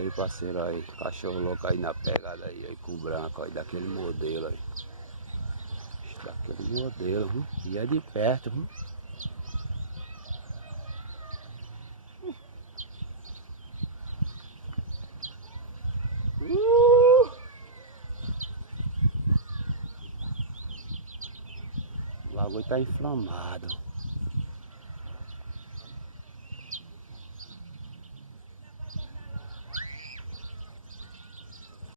Aí, parceiro, aí, cachorro louco aí na pegada aí com o branco, aí, daquele modelo aí. Daquele modelo, viu? E é de perto, viu? O bagulho tá inflamado.